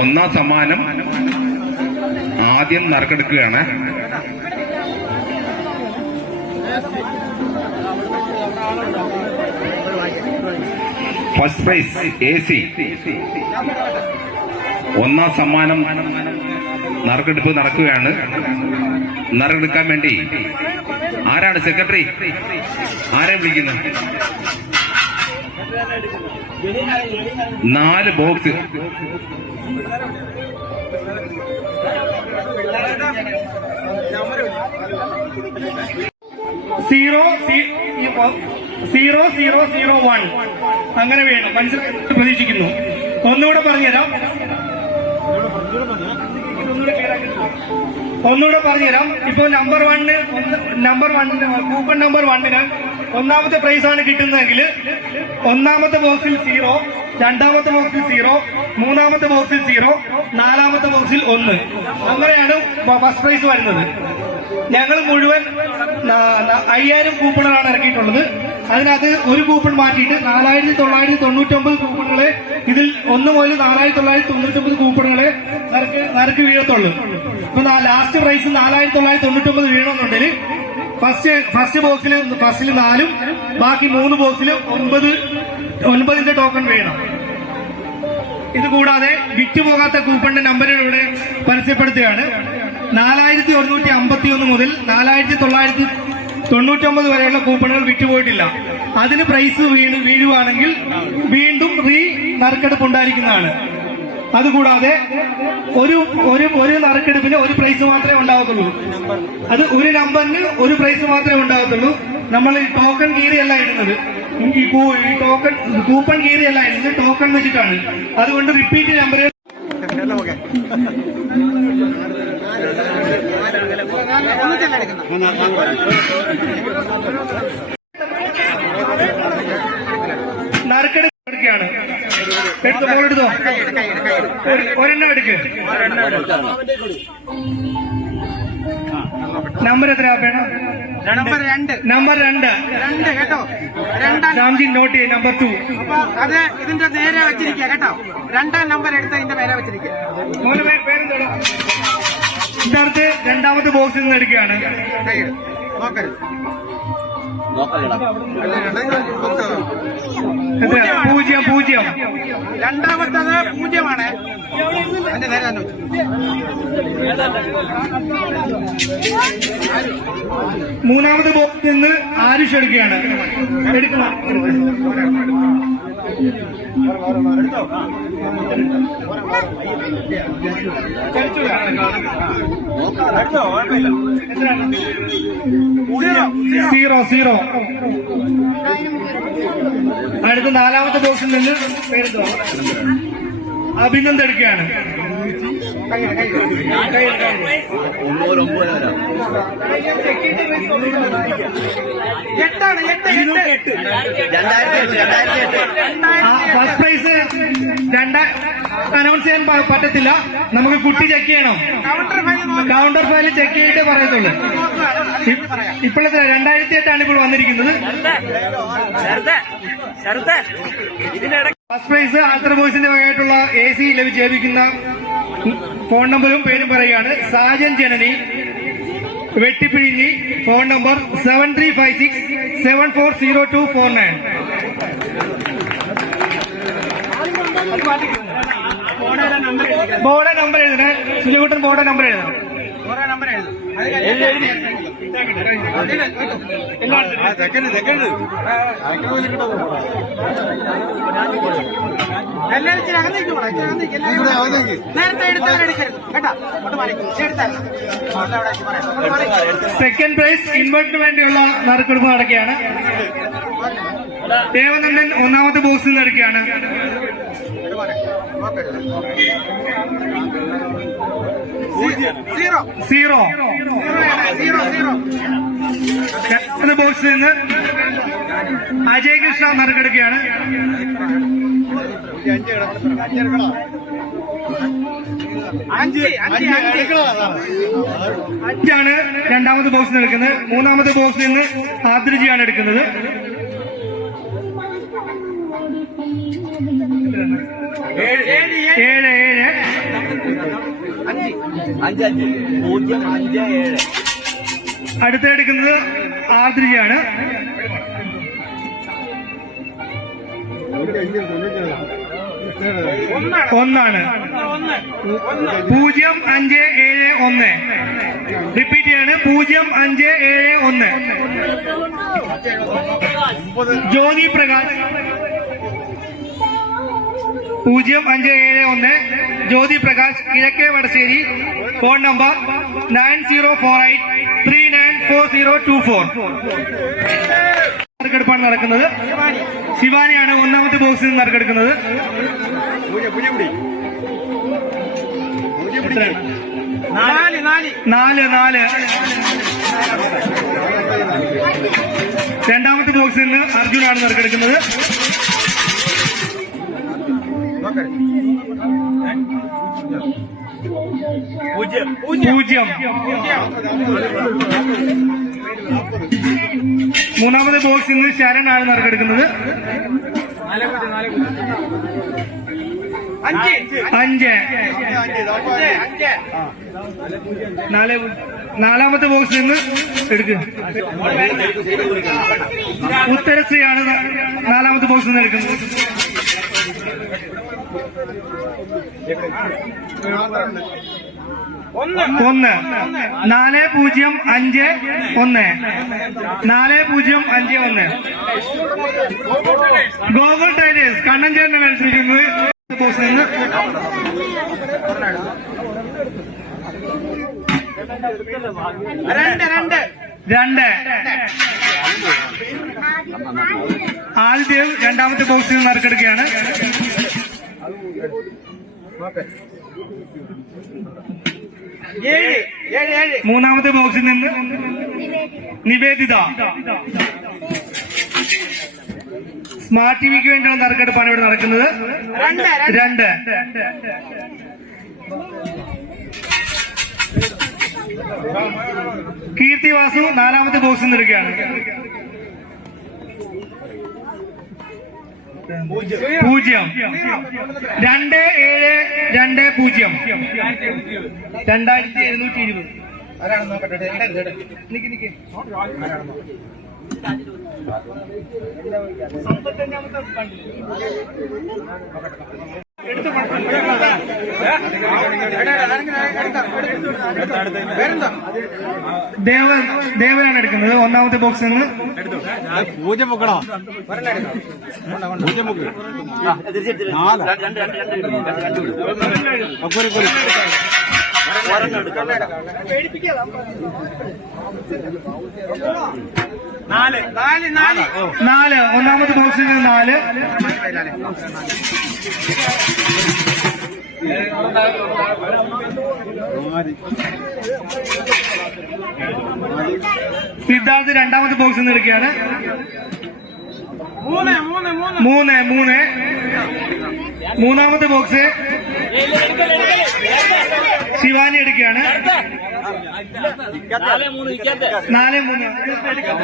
ഒന്നാം സമ്മാനം ആദ്യം നറുക്കെടുക്കുകയാണ്. ഫസ്റ്റ് പ്രൈസ് എ സി ഒന്നാം സമ്മാനം നറുക്കെടുപ്പ് നടക്കുകയാണ്. നറുക്കെടുക്കാൻ വേണ്ടി ആരാണ് സെക്രട്ടറി ആരെ വിളിക്കുന്നത് നാല് box. Zero zero zero zero one. അങ്ങനെ വേണം. മനസ്സിലായി പ്രതീക്ഷിക്കുന്നു. ഒന്നുകൂടെ പറഞ്ഞുതരാം. ഒന്നുകൂടെ പറഞ്ഞുതരാം. ഇപ്പോ നമ്പർ വണ്ണ് നമ്പർ വണ്ണിന് കൂപ്പൺ നമ്പർ വണ്ണിന് ഒന്നാമത്തെ പ്രൈസാണ് കിട്ടുന്നതെങ്കിൽ ഒന്നാമത്തെ ബോക്സിൽ സീറോ രണ്ടാമത്തെ ബോക്സിൽ സീറോ മൂന്നാമത്തെ ബോക്സിൽ സീറോ നാലാമത്തെ ബോക്സിൽ ഒന്ന്. അങ്ങനെയാണ് ഫസ്റ്റ് പ്രൈസ് വരുന്നത്. ഞങ്ങൾ മുഴുവൻ അയ്യായിരം കൂപ്പണുകളാണ് ഇറക്കിയിട്ടുള്ളത്. അതിനകത്ത് ഒരു കൂപ്പൺ മാറ്റിയിട്ട് നാലായിരത്തി തൊള്ളായിരത്തി തൊണ്ണൂറ്റൊമ്പത് കൂപ്പണുകളെ ഇതിൽ ഒന്ന് മുതൽ നാലായിരത്തി തൊള്ളായിരത്തി തൊണ്ണൂറ്റൊമ്പത് കൂപ്പണുകളെ നറുക്ക് നറുക്ക് വീഴത്തുള്ളൂ. ഇപ്പൊ ലാസ്റ്റ് പ്രൈസ് നാലായിരത്തി തൊള്ളായിരത്തി തൊണ്ണൂറ്റൊമ്പത് വീഴണമെന്നുണ്ടെങ്കിൽ ഫസ്റ്റ് ഫസ്റ്റ് ബോക്സിൽ ഫസ്റ്റിൽ നാലും ബാക്കി മൂന്ന് ബോക്സിൽ ഒമ്പത് ഒൻപതിന്റെ ടോക്കൺ വേണം. ഇത് കൂടാതെ വിറ്റുപോകാത്ത കൂപ്പണിന്റെ നമ്പറുകൾ ഇവിടെ പരസ്യപ്പെടുത്തുകയാണ്. നാലായിരത്തി ഒരുന്നൂറ്റി അമ്പത്തി ഒന്ന് മുതൽ നാലായിരത്തി തൊള്ളായിരത്തി തൊണ്ണൂറ്റൊമ്പത് വരെയുള്ള കൂപ്പണുകൾ വിറ്റുപോയിട്ടില്ല. അതിന് പ്രൈസ് വീണ് വീഴുവാണെങ്കിൽ വീണ്ടും റീ നറുക്കെടുപ്പ് ഉണ്ടായിരിക്കുന്നതാണ്. അതുകൂടാതെ ഒരു ഒരു ഒരു നറുക്കെടുപ്പിന് ഒരു പ്രൈസ് മാത്രമേ ഉണ്ടാകത്തുള്ളൂ. അത് ഒരു നമ്പറിന് ഒരു പ്രൈസ് മാത്രമേ ഉണ്ടാകത്തുള്ളൂ. നമ്മൾ ഈ ടോക്കൺ കീറിയല്ല ഇടുന്നത്. ഈ ടോക്കൺ കൂപ്പൺ കീറിയല്ല ഇടുന്നത്. ടോക്കൺ വെച്ചിട്ടാണ്. അതുകൊണ്ട് റിപ്പീറ്റ് നമ്പർ നറുക്കെടുക്കുകയാണ് എടുത്തോ മോൾ എടുത്തോ? ഒരു- ഒരെണ്ണം എടുക്ക്. നമ്പർ എത്ര വേണം നമ്പർ രണ്ട്. നമ്പർ രണ്ട്. രണ്ട് കേട്ടോ? രാംജി നോട്ട് ചെയ്യും നമ്പർ ടു അത് ഇതിന്റെ നേരെ വെച്ചിരിക്കുക കേട്ടോ? രണ്ടാം നമ്പർ എടുത്ത് ഇതിന്റെ നേരെ വെച്ചിരിക്കുക? ഇതടുത്ത് രണ്ടാമത്തെ ബോക്സിൽ നിന്ന് എടുക്കുകയാണ്. നോക്കരുത് പൂജ്യം പൂജ്യം രണ്ടാമത്തത് പൂജ്യമാണ്. മൂന്നാമത് നേരെ തന്നെ മൂന്നാമത്തെ ബോക്സിൽ നിന്ന് ആരുഷ് എടുക്കുകയാണ്. എടുക്കണം. സീറോ സീറോ അടുത്ത നാലാമത്തെ ദിവസം നിന്ന് പേരെന്തോ അഭിനന്ദ് എടുക്കുകയാണ് എട്ടാണ് എട്ട് എട്ട്. ഫസ്റ്റ് പ്രൈസ് രണ്ട അനൗൺസ് ചെയ്യാൻ പറ്റത്തില്ല. നമുക്ക് കുട്ടി ചെക്ക് ചെയ്യണം. Counter file counter file check ചെയ്തിട്ട് പറയത്തുള്ളൂ ഇപ്പോഴത്തെ രണ്ടായിരത്തി എട്ടാണ് ഇപ്പോൾ വന്നിരിക്കുന്നത്. ഫസ്റ്റ് പ്രൈസ് ആൽത്തർ ബോയ്സിന്റെ വകയായിട്ടുള്ള എ സി ലഭിക്കുന്ന ഫോൺ നമ്പറും പേരും പറയുകയാണ്. Sajan Janani വെട്ടിപ്പിഴിഞ്ഞി phone number seven three five six seven four zero two four nine board number എഴുതണേ. സുജകുട്ടൻ board number എഴുതണം ഓരോ നമ്പർ എഴുതും അത് കഴിഞ്ഞ് നേരത്തെ. സെക്കൻഡ് പ്രൈസ് ഇൻവെർട്ടിന് വേണ്ടിയുള്ള നറുക്കെടുപ്പ് നടക്കുകയാണ് ദേവനന്ദൻ ഒന്നാമത്തെ ബോക്സിൽ നിന്ന് എടുക്കുകയാണ് സീറോ സീറോ സീറോ സീറോ രണ്ടാമത്തെ ബോക്സിൽ നിന്ന് അജയ് കൃഷ്ണ നറുക്കെടുക്കുകയാണ് അഞ്ച് അഞ്ച് അഞ്ച്. അഞ്ചാണ് രണ്ടാമത് ബോക്സിൽ നിന്ന് എടുക്കുന്നത് മൂന്നാമത്തെ ബോക്സിൽ നിന്ന് ആദ്രജിയാണ് എടുക്കുന്നത്. ഏഴ് ഏഴ് അഞ്ച് അഞ്ച് അഞ്ച് പൂജ്യം അഞ്ച് ഏഴ്. അടുത്ത എടുക്കുന്നത് ആർദ്രിജയാണ് ഒന്നാണ്. ഒന്നാണ് ഒന്ന് ഒന്ന് പൂജ്യം അഞ്ച് ഏഴ് ഒന്ന്. റിപ്പീറ്റ് ചെയ്യാണ്. പൂജ്യം അഞ്ച് ഏഴ് ഒന്ന്. ജ്യോതി പ്രകാശ്. പൂജ്യം അഞ്ച് ഏഴ് ഒന്ന്. ജ്യോതി പ്രകാശ് കിഴക്കേ Vadasseri. Phone number nine zero four eight three nine four zero two four. നറുക്കെടുപ്പാണ് നടക്കുന്നത്. ശിവാനിയാണ് ഒന്നാമത്തെ ബോക്സിൽ നിന്ന് നറുക്കെടുക്കുന്നത്. നാല് നാല്. രണ്ടാമത്തെ ബോക്സിൽ നിന്ന് അർജുനാണ് നറുക്കെടുക്കുന്നത്. പൂജ്യം പൂജ്യം മൂന്നാമത്തെ ബോക്സിൽ നിന്ന് ശരണാണ് നറുക്കെടുക്കുന്നത്. അഞ്ച്. അഞ്ച് അഞ്ച് അഞ്ച് നാല് നാലാമത്തെ ബോക്സിൽ നിന്ന് എടുക്കുക ഉത്തരശ്രീയാണ് നാലാമത്തെ ബോക്സിൽ നിന്ന് എടുക്കുന്നത്. ഒന്ന്. നാല് പൂജ്യം അഞ്ച് ഒന്ന്. നാല് പൂജ്യം അഞ്ച് ഒന്ന്. ഗോകുൽ ടൈലേഴ്സ് കണ്ണഞ്ചേരനെ മത്സരിക്കുന്നത് ബോക്സിൽ നിന്ന്. രണ്ട് രണ്ട്. രണ്ട്. ആദ്യം രണ്ടാമത്തെ ബോക്സിൽ നിന്ന് നറുക്കെടുക്കുകയാണ്. മൂന്നാമത്തെ ബോക്സിൽ നിന്ന് നിവേദിത. സ്മാർട്ട് ടിവിക്ക് വേണ്ടിയുള്ള നറുക്കെടുപ്പാണ് ഇവിടെ നടക്കുന്നത്. രണ്ട് കീർത്തി വാസു നാലാമത്തെ ബോക്സിൽ നിന്ന് എടുക്കുകയാണ് പൂജ്യം. രണ്ട് ഏഴ് രണ്ട് പൂജ്യം. രണ്ടായിരത്തി എഴുന്നൂറ്റി ഇരുപത്. ദേവ ദേവയാണ് എടുക്കുന്നത്. ഒന്നാമത്തെ ബോക്സിൽ നിന്ന് പൂജ്യം പൊക്കണോ? പൂജ്യം പൊക്ക്. നാല്? രണ്ട് രണ്ട് രണ്ട് രണ്ട് വിടും ഒക്കൊരു നാല്. നാല് നാല്. ഒന്നാമത്തെ ബോക്സിൽ നാല്. സിദ്ധാർത്ഥ് രണ്ടാമത്തെ ബോക്സ് നിന്ന് എടുക്കുകയാണ് മൂന്ന് മൂന്ന് മൂന്ന്. മൂന്ന് മൂന്ന്. മൂന്നാമത്തെ ബോക്സ് ശിവാനി എടുക്കുകയാണ്. നാല് മൂന്ന്. എടുക്കണ്ട.